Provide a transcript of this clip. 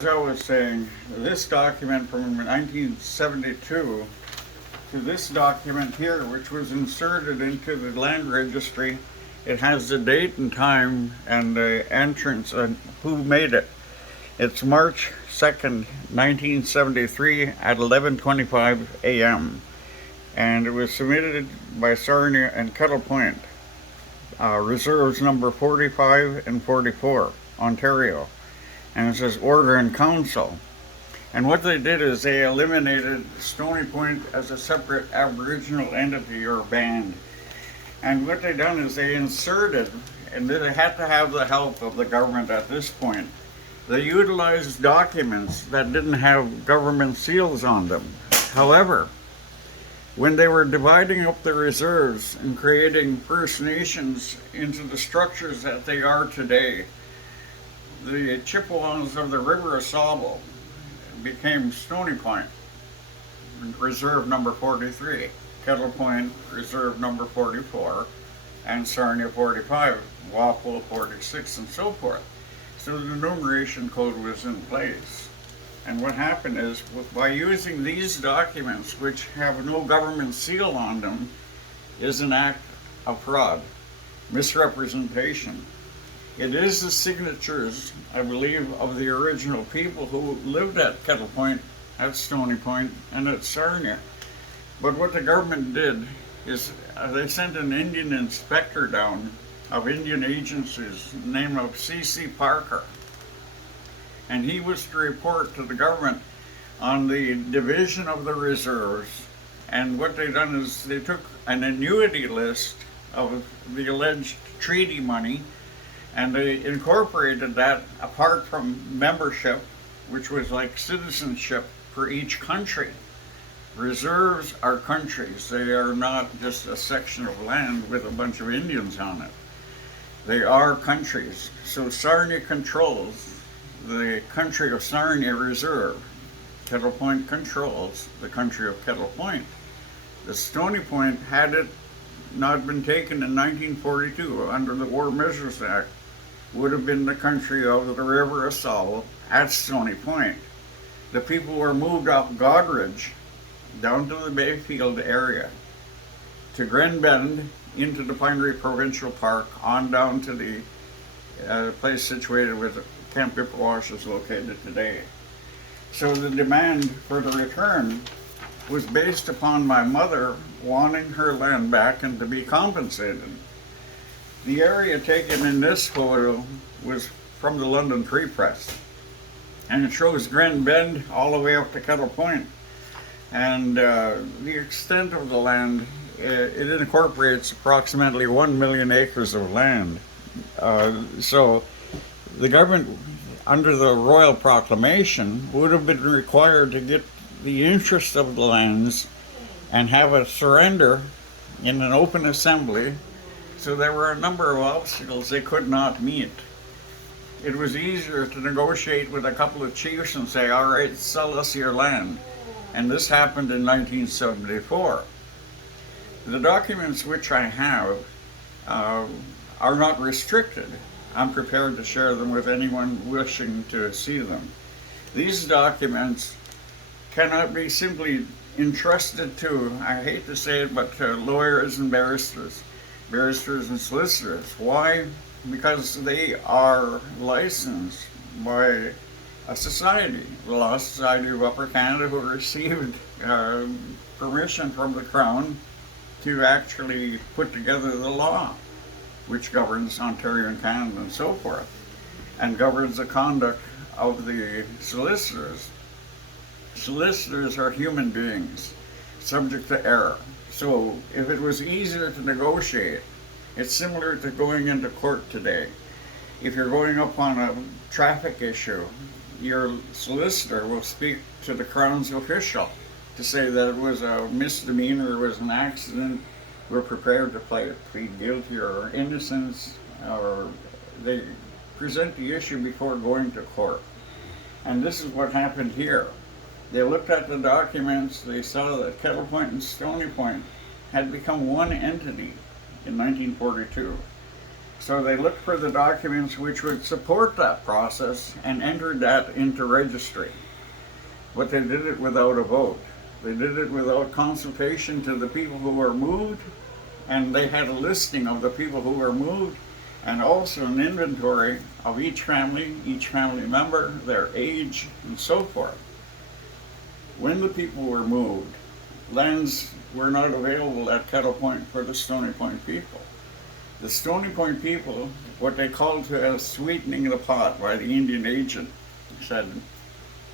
As I was saying, this document from 1972 to this document here, which was inserted into the land registry, it has the date and time and the entrance and who made it. It's March 2nd, 1973 at 11:25 a.m. and it was submitted by Sarnia and Kettle Point, reserves number 45 and 44, Ontario. And it says Order in Council. And what they did is they eliminated Stony Point as a separate Aboriginal entity or band. And what they done is they inserted, and they had to have the help of the government at this point. They utilized documents that didn't have government seals on them. However, when they were dividing up the reserves and creating First Nations into the structures that they are today, the Chippewas of the River Asaba became Stony Point, reserve number 43, Kettle Point, reserve number 44, and Sarnia 45, Wapol 46, and so forth. So the enumeration code was in place. And what happened is, by using these documents, which have no government seal on them, is an act of fraud, misrepresentation. It is the signatures, I believe, of the original people who lived at Kettle Point, at Stony Point, and at Sarnia. But what the government did is they sent an Indian inspector down of Indian agencies, named of C.C. Parker. And he was to report to the government on the division of the reserves. And what they done is they took an annuity list of the alleged treaty money, and they incorporated that apart from membership, which was like citizenship for each country. Reserves are countries. They are not just a section of land with a bunch of Indians on it. They are countries. So Sarnia controls the country of Sarnia Reserve. Kettle Point controls the country of Kettle Point. The Stony Point, had it not been taken in 1942 under the War Measures Act, would have been the country of the River Asaba at Stony Point. The people were moved off Goderich down to the Bayfield area, to Gren Bend, into the Pinery Provincial Park, on down to the place situated where Camp Ipperwash is located today. So the demand for the return was based upon my mother wanting her land back and to be compensated. The area taken in this photo was from the London Free Press, and it shows Gren Bend all the way up to Kettle Point. And the extent of the land, it incorporates approximately 1 million acres of land. So the government, under the Royal Proclamation, would have been required to get the interest of the lands and have a surrender in an open assembly. So there were a number of obstacles they could not meet. It was easier to negotiate with a couple of chiefs and say, all right, sell us your land. And this happened in 1974. The documents which I have are not restricted. I'm prepared to share them with anyone wishing to see them. These documents cannot be simply entrusted to, I hate to say it, but to lawyers and barristers and solicitors. Why? Because they are licensed by a society, the Law Society of Upper Canada, who received permission from the Crown to actually put together the law, which governs Ontario and Canada and so forth, and governs the conduct of the solicitors. Solicitors are human beings, subject to error. So if it was easier to negotiate, it's similar to going into court today. If you're going up on a traffic issue, your solicitor will speak to the Crown's official to say that it was a misdemeanor, it was an accident, we're prepared to plead guilty or innocence, or they present the issue before going to court. And this is what happened here. They looked at the documents, they saw that Kettle Point and Stony Point had become one entity in 1942. So they looked for the documents which would support that process and entered that into registry. But they did it without a vote. They did it without consultation to the people who were moved, and they had a listing of the people who were moved, and also an inventory of each family member, their age, and so forth. When the people were moved, lands were not available at Kettle Point for the Stony Point people. The Stony Point people, what they called to as sweetening the pot by the Indian agent, said,